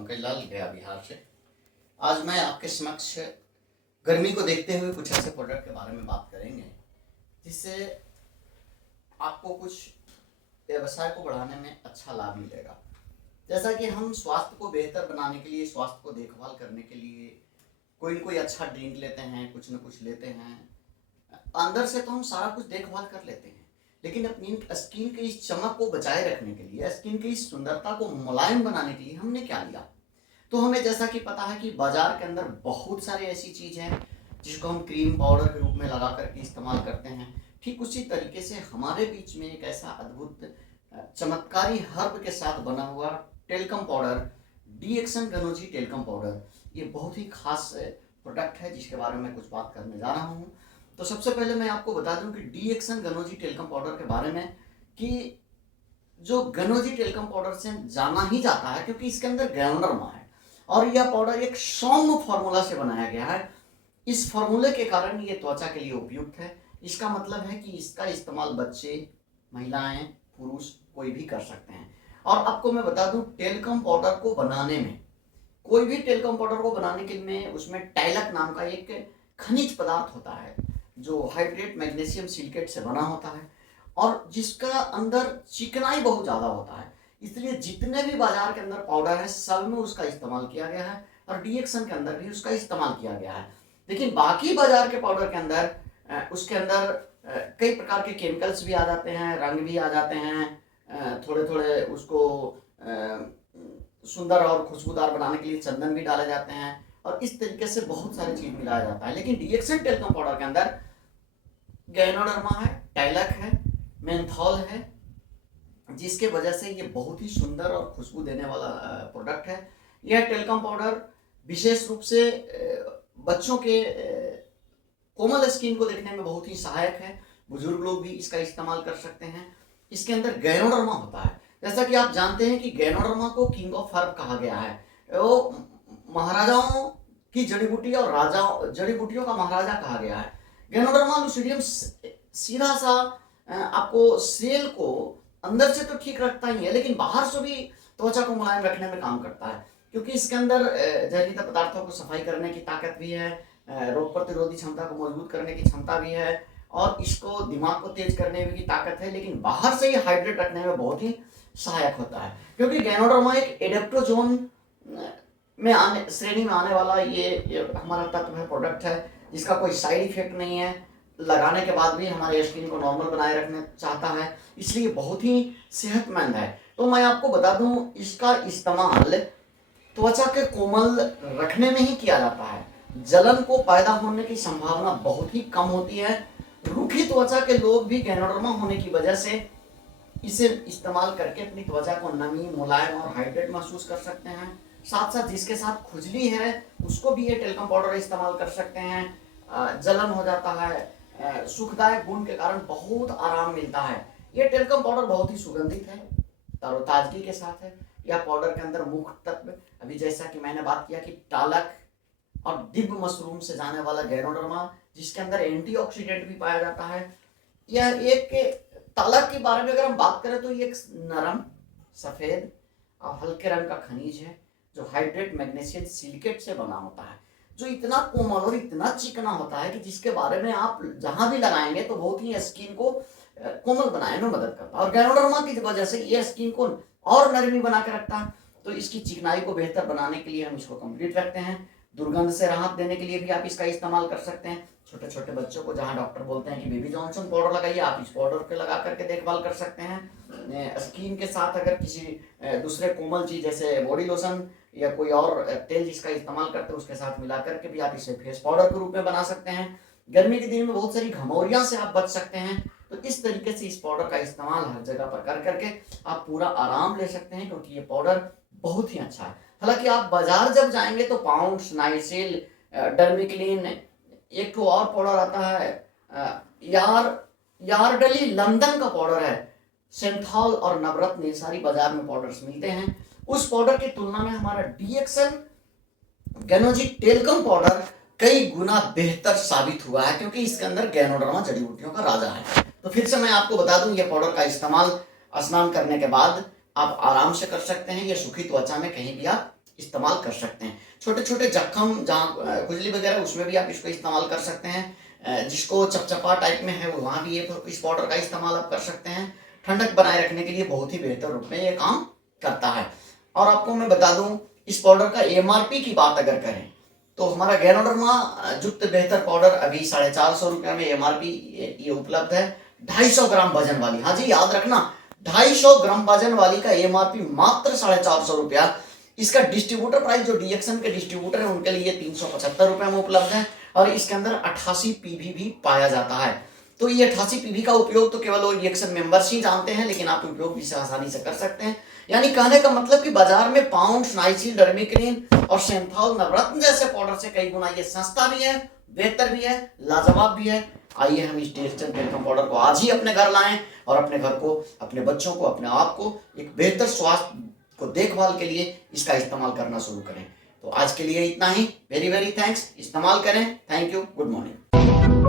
पंकज लाल, गया बिहार से। आज मैं आपके समक्ष गर्मी को देखते हुए कुछ ऐसे प्रोडक्ट के बारे में बात करेंगे जिससे आपको कुछ व्यवसाय को बढ़ाने में अच्छा लाभ मिलेगा। जैसा कि हम स्वास्थ्य को बेहतर बनाने के लिए, स्वास्थ्य को देखभाल करने के लिए कोई न कोई अच्छा ड्रिंक लेते हैं, कुछ न कुछ लेते हैं। अंदर से तो हम सारा कुछ देखभाल कर लेते हैं, लेकिन अपनी स्किन के इस चमक को बचाए रखने के लिए, स्किन की इस सुंदरता को मुलायम बनाने के लिए हमने क्या लिया? तो हमें जैसा कि पता है कि बाजार के अंदर बहुत सारी ऐसी चीज हैं जिसको हम क्रीम पाउडर के रूप में लगा करके इस्तेमाल करते हैं। ठीक उसी तरीके से हमारे बीच में एक ऐसा अद्भुत चमत्कारी हर्ब के साथ बना हुआ टेल्कम पाउडर, डीएक्सन गनोजी टेल्कम पाउडर, ये बहुत ही खास प्रोडक्ट है जिसके बारे में कुछ बात करने जा रहा हूँ। तो सबसे पहले मैं आपको बता दूं कि डीएक्सन गनोजी टेल्कम पाउडर के बारे में कि जो गनोजी टेल्कम पाउडर से जाना ही जाता है क्योंकि इसके अंदर गैनोडर्मा है और यह पाउडर एक सौम्य फार्मूला से बनाया गया है। इस फार्मूले के कारण ये त्वचा के लिए उपयुक्त है। इसका मतलब है कि इसका इस्तेमाल बच्चे, महिलाएं, पुरुष कोई भी कर सकते हैं। और आपको मैं बता दूं, टेल्कम पाउडर को बनाने में, कोई भी टेल्कम पाउडर को बनाने के लिए उसमें टाइलक नाम का एक खनिज पदार्थ होता है जो हाइड्रेट मैग्नीशियम सिलिकेट से बना होता है और जिसका अंदर चिकनाई बहुत ज़्यादा होता है। इसलिए जितने भी बाजार के अंदर पाउडर है सब में उसका इस्तेमाल किया गया है और डीएक्सन के अंदर भी उसका इस्तेमाल किया गया है। लेकिन बाकी बाजार के पाउडर के अंदर उसके अंदर कई प्रकार के केमिकल्स भी आ जाते हैं, रंग भी आ जाते हैं, थोड़े थोड़े उसको सुंदर और खुशबूदार बनाने के लिए चंदन भी डाले जाते हैं और इस तरीके से बहुत सारी चीज मिलाया जाता है। लेकिन डीएक्सन टेल्कम पाउडर के अंदर गैनोडर्मा है, टाइलक है, मेंथॉल है, जिसके वजह से ये बहुत ही सुंदर और खुशबू देने वाला प्रोडक्ट है। यह टेल्कम पाउडर विशेष रूप से बच्चों के कोमल स्किन को देखने में बहुत ही सहायक है। बुजुर्ग लोग भी इसका इस्तेमाल कर सकते हैं। इसके अंदर गैनोडर्मा होता है। जैसा कि आप जानते हैं कि गैनोडर्मा को किंग ऑफ हर्ब कहा गया है। वो महाराजाओं की जड़ी बूटी और राजाओं, जड़ी बूटियों का महाराजा कहा गया है। गैनोडर्मा लुसिडियम सीधा सा आपको सेल को अंदर से तो ठीक रखता ही है, लेकिन बाहर से भी त्वचा को मुलायम रखने में काम करता है क्योंकि इसके अंदर जहरीले पदार्थों को सफाई करने की ताकत भी है, रोग प्रतिरोधी क्षमता को मजबूत करने की क्षमता भी है और इसको दिमाग को तेज करने की ताकत है। लेकिन बाहर से ही हाइड्रेट रखने में बहुत ही सहायक होता है क्योंकि गैनोडर्मा एक एडेप्टोजोन में श्रेणी में आने वाला ये हमारा तत्व है, प्रोडक्ट है जिसका कोई साइड इफेक्ट नहीं है। लगाने के बाद भी हमारे स्किन को नॉर्मल बनाए रखना चाहता है, इसलिए बहुत ही सेहतमंद है। तो मैं आपको बता दूं, इसका इस्तेमाल त्वचा के कोमल रखने में ही किया जाता है। जलन को पैदा होने की संभावना बहुत ही कम होती है। रूखी त्वचा के लोग भी गैनोडर्मा होने की वजह से इसे इस्तेमाल करके अपनी त्वचा को नमी, मुलायम और हाइड्रेट महसूस कर सकते हैं। साथ साथ जिसके साथ खुजली है उसको भी ये टेल्कम पाउडर इस्तेमाल कर सकते हैं। जलन हो जाता है, सुखदायक गुण के कारण बहुत आराम मिलता है। ये टेल्कम पाउडर बहुत ही सुगंधित है, तरोताजगी के साथ है। यह पाउडर के अंदर मुख्य तत्व, अभी जैसा कि मैंने बात किया कि टालक और दिव्य मशरूम से जाने वाला गैनोडर्मा, जिसके अंदर एंटीऑक्सीडेंट भी पाया जाता है। यह एक टालक के बारे में अगर हम बात करें तो ये एक नरम, सफेद और हल्के रंग का खनिज है जो हाइड्रेट मैग्नीशियम सिलिकेट से बना होता है, जो इतना कोमल और इतना चिकना होता है कि जिसके बारे में आप जहां भी लगाएंगे तो बहुत ही स्किन को कोमल बनाने में मदद करता है। और गैनोडर्मा की वजह से ये स्किन को और नरमी बना के रखता है। तो इसकी चिकनाई को बेहतर बनाने के लिए हम इसको कंप्लीट रखते हैं। दुर्गंध से राहत देने के लिए भी आप इसका इस्तेमाल कर सकते हैं। छोटे छोटे बच्चों को जहां डॉक्टर बोलते हैं कि बेबी जॉनसन पाउडर लगाइए, आप इस पाउडर को लगा करके देखभाल कर सकते हैं। स्किन के साथ अगर किसी दूसरे कोमल चीज जैसे बॉडी लोशन या कोई और तेल जिसका इस्तेमाल करते हैं उसके साथ मिला करके भी आप इसे फेस पाउडर के रूप में बना सकते हैं। गर्मी के दिन में बहुत सारी घमौरियां से आप बच सकते हैं। तो इस तरीके से इस पाउडर का इस्तेमाल हर जगह पर कर करके आप पूरा आराम ले सकते हैं क्योंकि ये पाउडर बहुत ही अच्छा है। हालांकि आप बाजार जब जाएंगे तो पाउंड्स, नाइसिल, डर्मिक्लिन, एक तो और पाउडर आता है यार्डली लंदन का पाउडर है, सिंथॉल और नवरत्न, ये सारी बाजार में पाउडर्स मिलते हैं। उस पाउडर की तुलना में हमारा डीएक्सन गनोजी टेल्कम पाउडर कई गुना बेहतर साबित हुआ है क्योंकि इसके अंदर गैनोडर्मा जड़ी बूटियों का राजा है। तो फिर से मैं आपको बता दूं, ये पाउडर का इस्तेमाल स्नान करने के बाद आप आराम से कर सकते हैं। ये सूखी त्वचा में कहीं भी आप इस्तेमाल कर सकते हैं। छोटे छोटे जख्म जहाँ खुजली वगैरह उसमें भी आप इसको इस्तेमाल कर सकते हैं। जिसको चपचपा टाइप में है वहाँ भी ये इस पाउडर का इस्तेमाल आप कर सकते हैं। ठंडक बनाए रखने के लिए बहुत ही बेहतर रूप में ये काम करता है। और आपको मैं बता दूं, इस पाउडर का एमआरपी की बात अगर करें तो हमारा गैनोडर्मा युक्त बेहतर पाउडर अभी 450 रुपये में एमआरपी ये उपलब्ध है। 250 ग्राम वजन वाली, हाँ जी याद रखना, 250 ग्राम वजन वाली का एमआरपी मात्र 450 रुपया। इसका डिस्ट्रीब्यूटर प्राइस जो डीएक्सन के डिस्ट्रीब्यूटर है उनके लिए 375 रुपये में उपलब्ध है। और इसके अंदर 88 पीवी भी पाया जाता है। तो ये 88 पीवी का उपयोग तो केवल वो डीएक्सन मेंबर्स ही जानते हैं, लेकिन आप उपयोग इसे आसानी से कर सकते हैं। यानी कहने का मतलब कि बाजार में पाउंड्स, नाइसिल, डर्मिक्रिन और सेंथॉल, नवरत्न जैसे पाउडर से कई गुना ये सस्ता भी है, बेहतर भी है, लाजवाब भी है। आइए हम इस डीएक्सन टेल्कम पाउडर को आज ही अपने घर लाएं और अपने घर को, अपने बच्चों को, अपने आप को एक बेहतर स्वास्थ्य को देखभाल के लिए इसका इस्तेमाल करना शुरू करें। तो आज के लिए इतना ही। Very very thanks. इस्तेमाल करें। Thank you. Good morning.